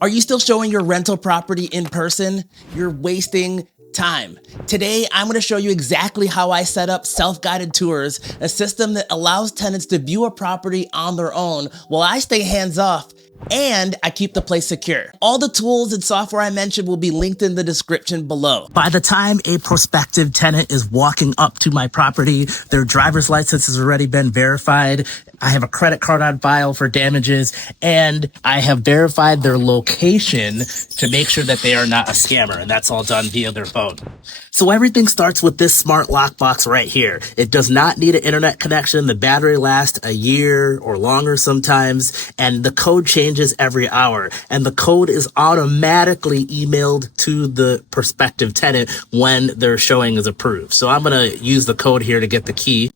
Are you still showing your rental property in person? You're wasting time. Today, I'm going to show you exactly how I set up self-guided tours, a system that allows tenants to view a property on their own while I stay hands-off and I keep the place secure. All the tools and software I mentioned will be linked in the description below. By the time a prospective tenant is walking up to my property, their driver's license has already been verified. I have a credit card on file for damages, and I have verified their location to make sure that they are not a scammer, and that's all done via their phone. So everything starts with this smart lockbox right here. It does not need an internet connection. The battery lasts a year or longer sometimes, and the code changes every hour. And the code is automatically emailed to the prospective tenant when their showing is approved. So I'm going to use the code here to get the key.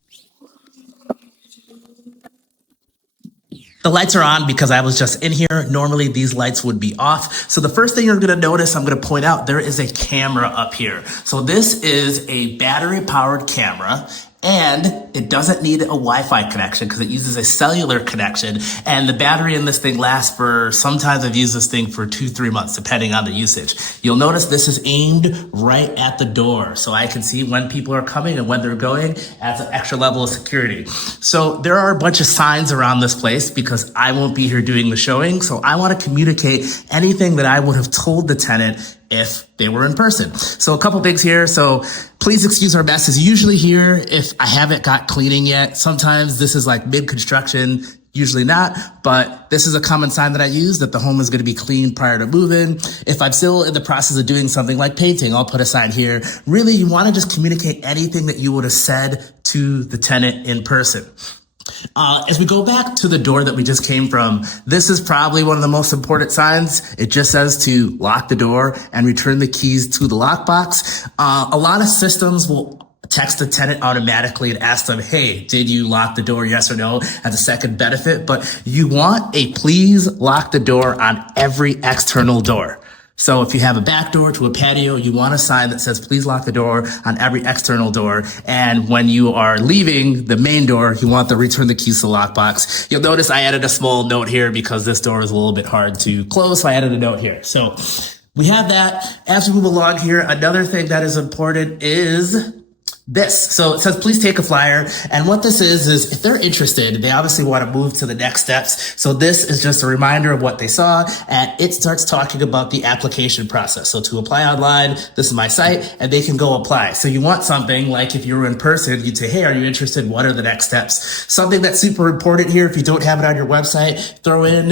The lights are on because I was just in here. Normally these lights would be off. So the first thing you're going to notice, I'm going to point out, there is a camera up here. So this is a battery powered camera. And it doesn't need a Wi-Fi connection because it uses a cellular connection. And the battery in this thing lasts for, sometimes I've used this thing for 2-3 months, depending on the usage. You'll notice this is aimed right at the door. So I can see when people are coming and when they're going, adds an extra level of security. So there are a bunch of signs around this place because I won't be here doing the showing. So I want to communicate anything that I would have told the tenant if they were in person. So a couple things here. So please excuse our mess is usually here if I haven't got cleaning yet. Sometimes this is like mid-construction, usually not, but this is a common sign that I use that the home is going to be cleaned prior to move-in. If I'm still in the process of doing something like painting, I'll put a sign here. Really, you want to just communicate anything that you would have said to the tenant in person. As we go back to the door that we just came from, this is probably one of the most important signs. It just says to lock the door and return the keys to the lockbox. A lot of systems will text the tenant automatically and ask them, hey, did you lock the door? Yes or no, as a second benefit. But you want a please lock the door on every external door. So if you have a back door to a patio, you want a sign that says, please lock the door on every external door. And when you are leaving the main door, you want to return the keys to the lockbox. You'll notice I added a small note here because this door is a little bit hard to close. So I added a note here. So we have that. As we move along here, another thing that is important is this. So it says, please take a flyer. And what this is if they're interested, they obviously want to move to the next steps. So this is just a reminder of what they saw, and it starts talking about the application process. So to apply online, this is my site, and they can go apply. So you want something like if you were in person, you'd say, hey, are you interested? What are the next steps? Something that's super important here, if you don't have it on your website, throw in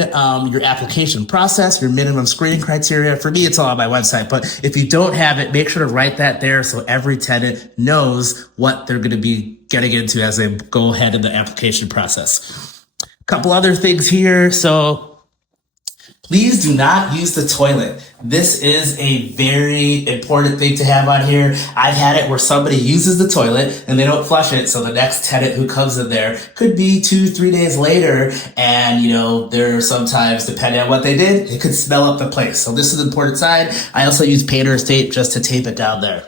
your application process, your minimum screening criteria. For me, it's all on my website. But if you don't have it, make sure to write that there so every tenant knows what they're going to be getting into as they go ahead in the application process. A couple other things here. So please do not use the toilet. This is a very important thing to have on here. I've had it where somebody uses the toilet and they don't flush it. So the next tenant who comes in there could be 2-3 days later. And, there sometimes, depending on what they did, it could smell up the place. So this is an important sign. I also use painter's tape just to tape it down there.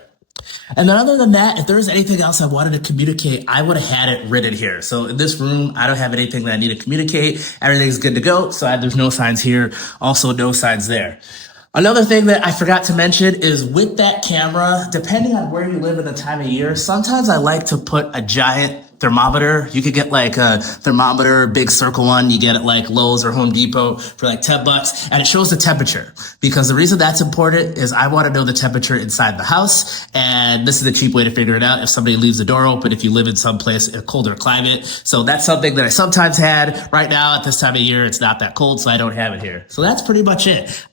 And then other than that, if there's anything else I wanted to communicate, I would have had it written here. So in this room, I don't have anything that I need to communicate. Everything's good to go. So there's no signs here. Also no signs there. Another thing that I forgot to mention is with that camera, depending on where you live in the time of year, sometimes I like to put a giant thermometer. You could get like a thermometer, big circle one. You get it like Lowe's or Home Depot for like $10, and it shows the temperature. Because the reason that's important is I want to know the temperature inside the house. And this is a cheap way to figure it out. If somebody leaves the door open, if you live in some place, a colder climate. So that's something that I sometimes had. Right now at this time of year, it's not that cold, so I don't have it here. So that's pretty much it.